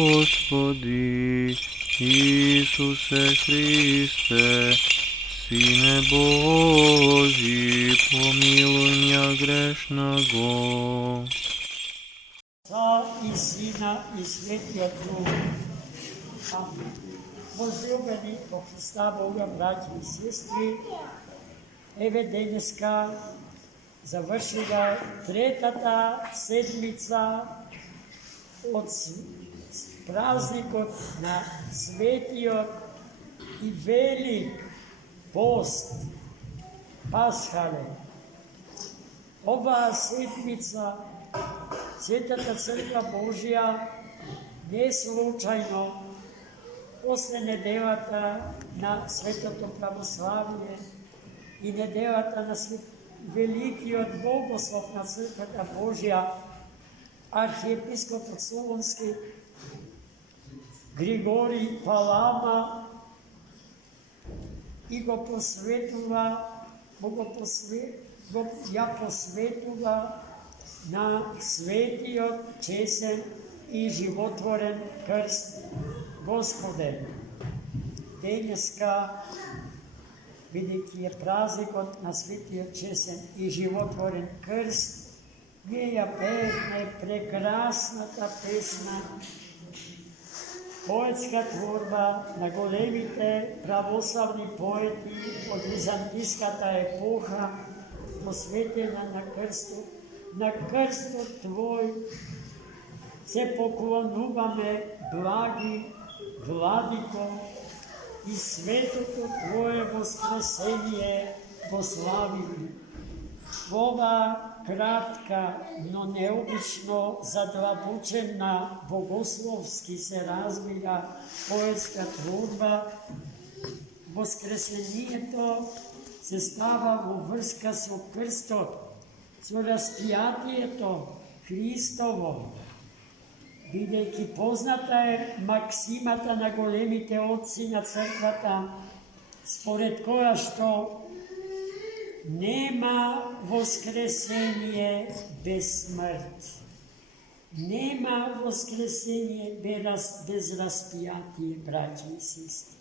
Господи Ісусе Христе, Сине Божий, помилуй меня грешного. Отца и Сина и Святия Духа. Амин. Возлюбени по Христа Бога, браќи и сестри, еве денеска завршила третата седмица од празникот на Светиот и велик пост, Пасхален. Оваа седмица Светата Црква Божија не случајно после неделата на Светото православие и неделата на великиот богослов на Црквата Божја, архиепископот Солунски Григорий Палама и го посветува на светиот, чесен и животворен крст Господен. Денеска, бидејќи е празникот на светиот, чесен и животворен крст, ние ја пеевме прекрасната песна, поетска творба на големите православни поети од византиската епоха, посветена на крстот. На крстот Твој се поклонуваме, благи Владико, и светото Твое воскресение го славиме. Ова кратка, но необично задлабочена, богословски се разбира поетска творба, воскресението се става во врска со крстот, со распијатието Христово, бидејќи позната е максимата на големите отци на црквата, според која што нема воскресение без смрт. Нема воскресение без распијатие, браќи и сестри.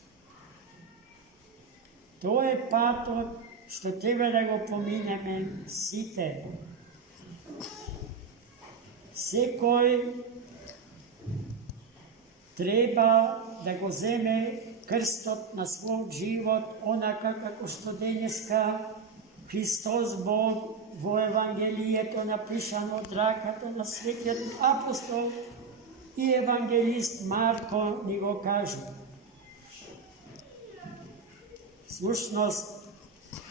Тоа е патот што треба да го поминеме сите. Секој треба да го земе крстот на својот живот, онака како што денеска Христос Бог во Евангелието напишано од раката на светиот апостол и евангелист Марко ни го кажува. Всушност,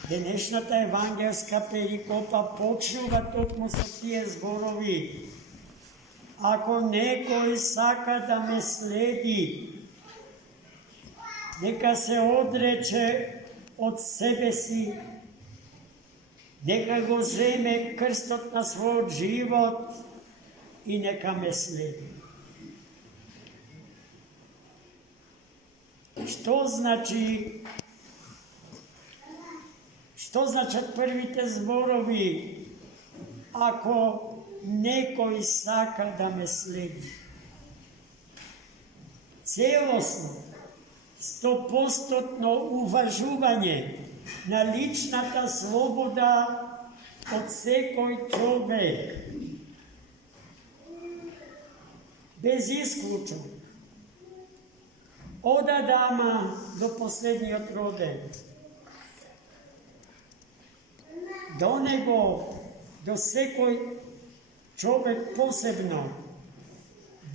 денешната евангелска перикопа почнува токму со тие зборови. Ако некој сака да ме следи, нека се одрече од себе си, нека го земе крстот на својот живот и нека ме следи. Што значат првите зборови? Ако некој сака да ме следи. Целосно, 100% уважување на личната слобода од секој човек. Без исклучок. Од Адама до последниот роден. До него, до секој човек посебно,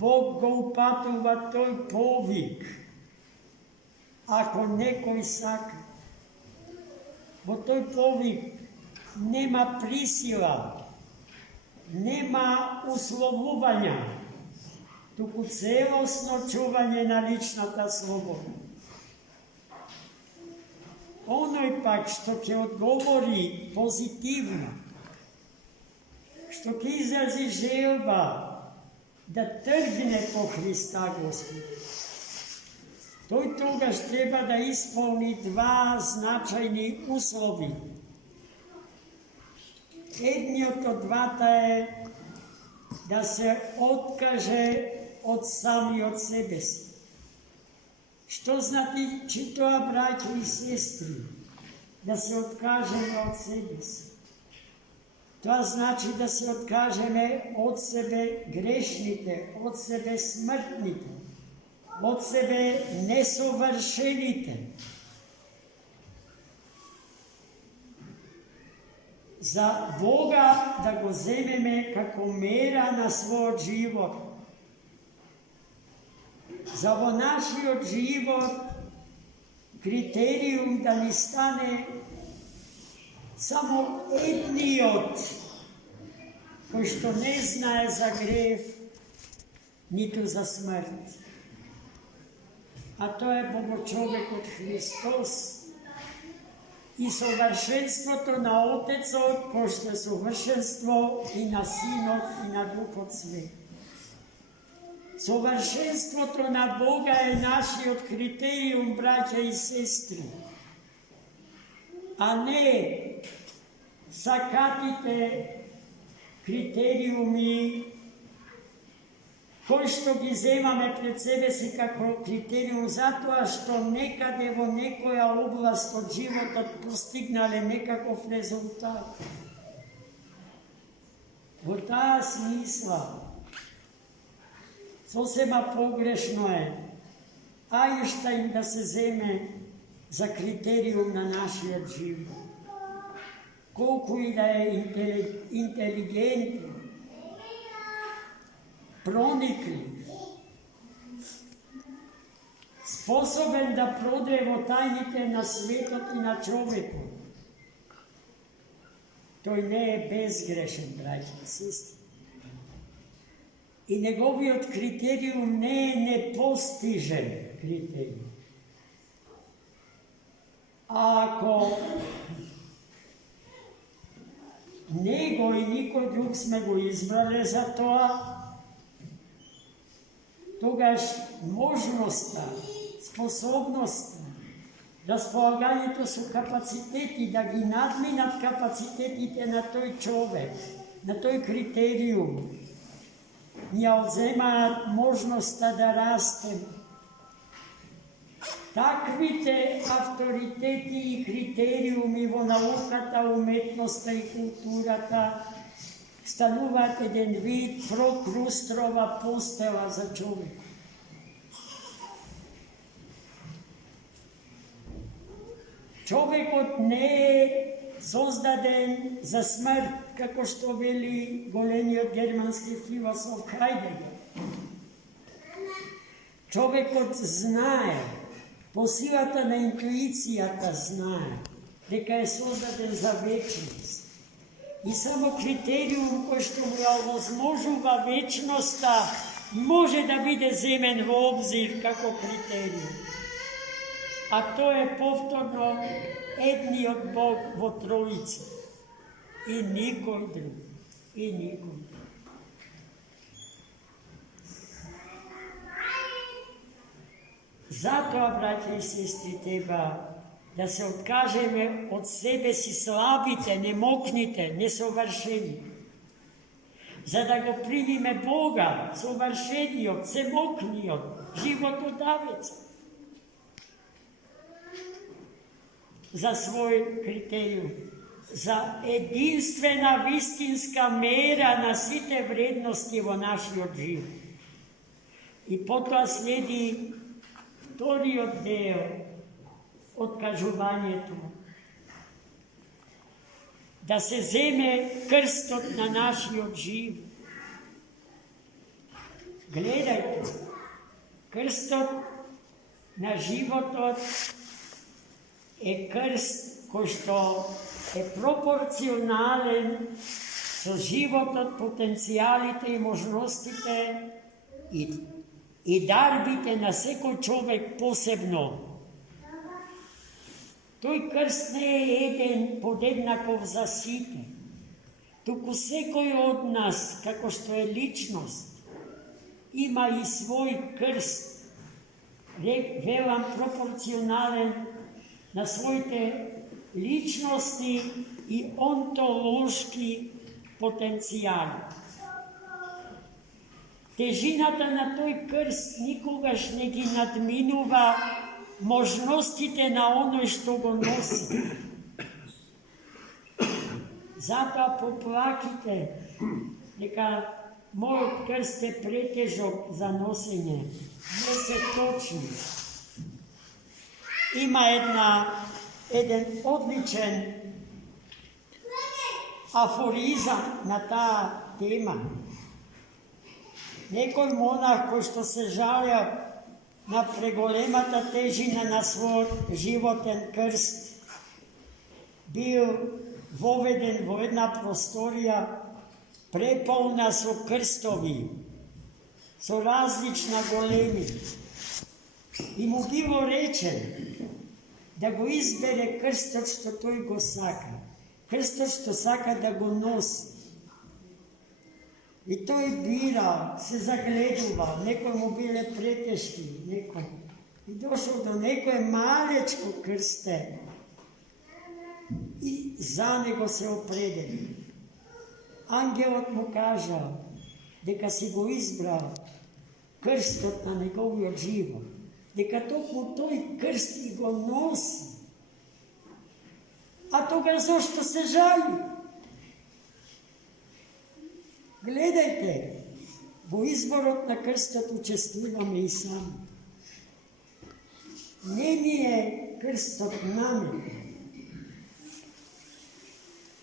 Бог го упатува тој повик. Ако некој сака, во тој повик нема присила, нема условувања, туку целосно чување на личната слобода. Оној пак што ќе одговори позитивно, што ќе изрази желба да тргне по Христа Господ, тој тогаш треба да исполни два значајни услови. Едниот од двата е да се откаже от сами от себе си. Що значи това, браќа и сестри, да се откажеме от себе си? Това значи да се откажеме от себе грешните, от себе смъртните, от себе несъвършените. За Бога да го вземеме како мера на својот живот. За во нашиот живот критериум да ни стане само едниот, кој што не знае за грев, ниту за смрт. А тоа е Богочовекот Христос и совршенството на Отецот, кој што е совршенство и на Синот и на Духот Свет. Совршенството на Бога е нашиот критериум, браќа и сестри, а не сакатите критериуми кои што ги земаме пред себе си како критериум, затоа што некаде во некоја област од животот постигнале некаков резултат. Во таа смисла, сосема погрешно е Ајнштајн да се земе за критериум на нашиот живот. Колку и да е интелигентен, прониклив, способен да продре во тајните на светот и на човекот, тој не е безгрешен, браќа и сестри. И неговиот критериум не е непостижен критериум. А ако него и никој друг сме го избрале за тоа, тогаш можноста, способноста, располагањето со капацитети да ги надминат капацитетите на тој човек, на тој критериум, ни одземаат можноста да растем. Таквите авторитети и критериуми во науката, уметноста и културата стануваат еден вид прокрустрова постела за човек. Човекот не е создаден за смрт, како што вели големиот германски философ Хайдегер. Човекот знае, по силата на интуицијата знае, дека е создаден за вечност. И само критериум кој што му ја овозможува вечноста може да биде земен во обзир како критериум. А тоа е повторно едниот Бог во Троица. И никој друг. И никој друг. Затоа, браќа и сестри, треба да се откажеме од себе си слабите, немокните, несовршени, за да го примиме Бога, совршениот, семокниот, животодавец, за свој критериум, за единствена вистинска мера на сите вредности во нашиот живот. И потоа следи вториот дел од кажувањето, да се земе крстот на нашиот живот. Гледајте, крстот на животот е крст кој што е пропорционален со животот, потенцијалите и можностите и дарбите на секој човек посебно. Тој крст не е еден подеднаков за сите, туку секој од нас, како што е личност, има и свој крст, велам пропорционален на своите личности и онтолошки потенцијали. Тежината на тој крст никогаш не ги надминува можностите на оној што го носи. Затоа поплаките дека мојот крст е претежок за носење. Не се точни. Има еден одличен афоризам на таа тема. Некој монах кој што се жалеа на преголемата тежина на својот животен крст, бил воведен во една просторија преполна со крстови, со различна големи. И му било речен да го избере крстот што тој го сака, крстот што сака да го носи. И тој бира, се загледува, некој му биле претешки, некој. И дошол до некој малечко крсте и за него се определи. Ангелот му кажа дека си го избрал крстот на неговиот живот, дека токму тој крст и го носи. А тога зошто се жали? Гледајте, во изборот на крстот учествуваме и сами. Не ни е крстот намет,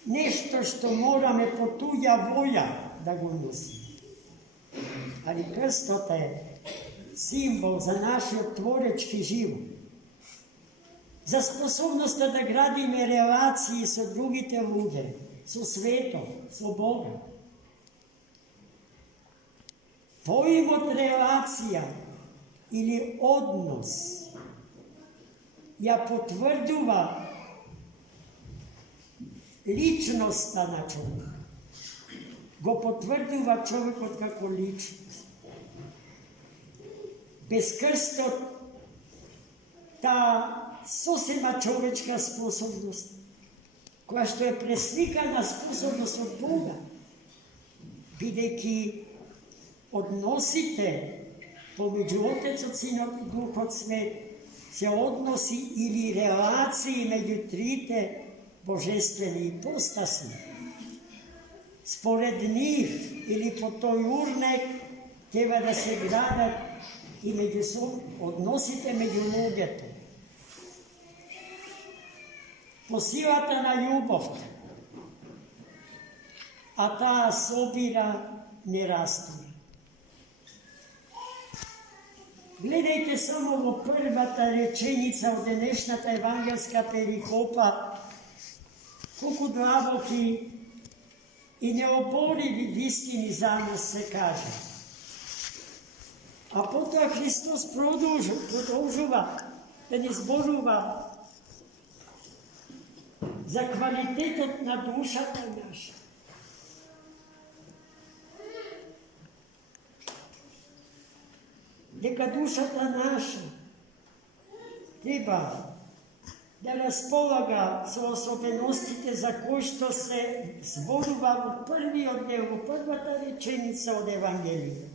нешто што мораме по туѓа воја да го носим. Али крстот е символ за нашиот творечки живот, за способноста да градиме релации со другите луѓе, со светот, со Бога. Поимот релација или однос ја потврдува личноста на човек. Го потврдува човекот како личност. Без крстот таа сосема човечка способност, која што е пресликана способност од Бога, бидејќи односите помеѓу Отецот, Синот и Духот Свет се односи или релации меѓу трите божествени ипостаси. Според нив или по тој урнек треба да се градат и односите меѓу луѓето. По силата на љубовта, а таа собира не растува. Гледајте само во првата реченица од денешната евангелска перикопа, колку длабоки и необориви вистини за нас се кажа. А потоа Христос продолжува да ни зборува за квалитетот на душата наша. Дека душата наша треба да располага со особеностите за кои што се зборува во првиот дел, во првата реченица од Евангелието.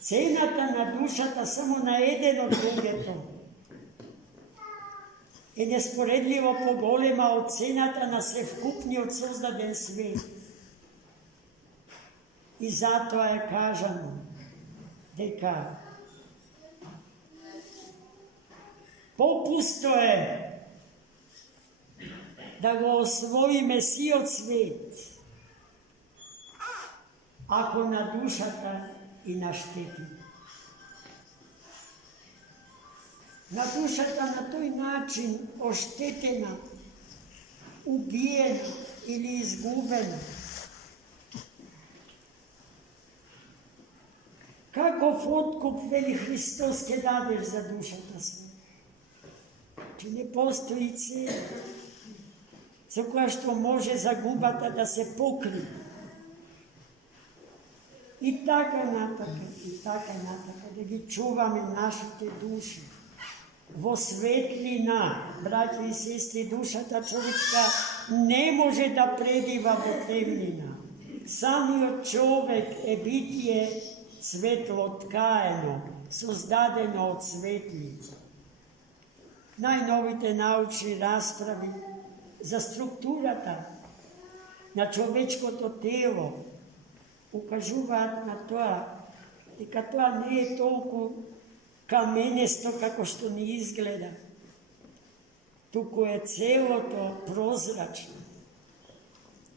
Цената на душата само на еден од луѓето е неспоредливо поголема од цената на севкупниот создаден свет. И затоа е кажано дека попусто е да го освоиме сиот свет, ако на душата и на штети. На душата на тој начин оштетена, убиена или изгубена. Каков откуп, вели Христос, ке дадеш за душата си? Че не постои цена со која што може загубата да се покри. И така натака, да ги чуваме нашите души во светлина, браќа и сестри, душата човечка ne može da prediva do temnina. Samio čovek je bitije svetlo tkajeno, sozdadeno od svetli. Najnovite naučni raspravi za strukturata na човечкото тело укажуваат на тоа дека тоа не е толку каменесто како што ни изгледа, туку е целото прозрачно,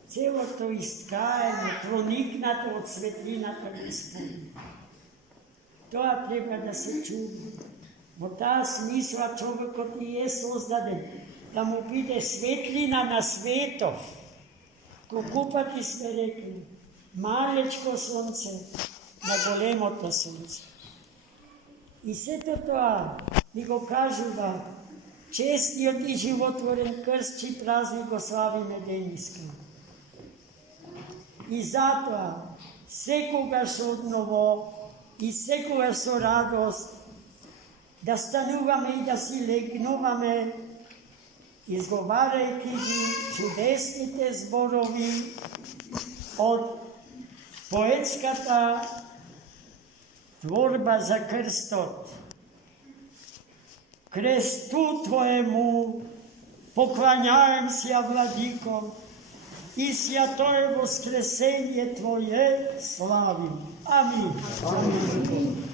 целото искаено, проникнато од светлината Господна. Тоа треба да се чува. Во таа смисла човекот ни е создаден да му биде светлина на светот. Колку пати сме рекли, малечко сонце на големото сонце. И сето тоа ни го кажува честниот и животворен крст, чий празник го славиме денеска. И затоа, секогаш одново и секогаш со радост, да стануваме и да си легнуваме, изговарајќи ги чудесните зборови од поетската творба за крстот. Кресту Твоему покланяем се, Владико, и святое воскресение Твое славим. Амин. Амин.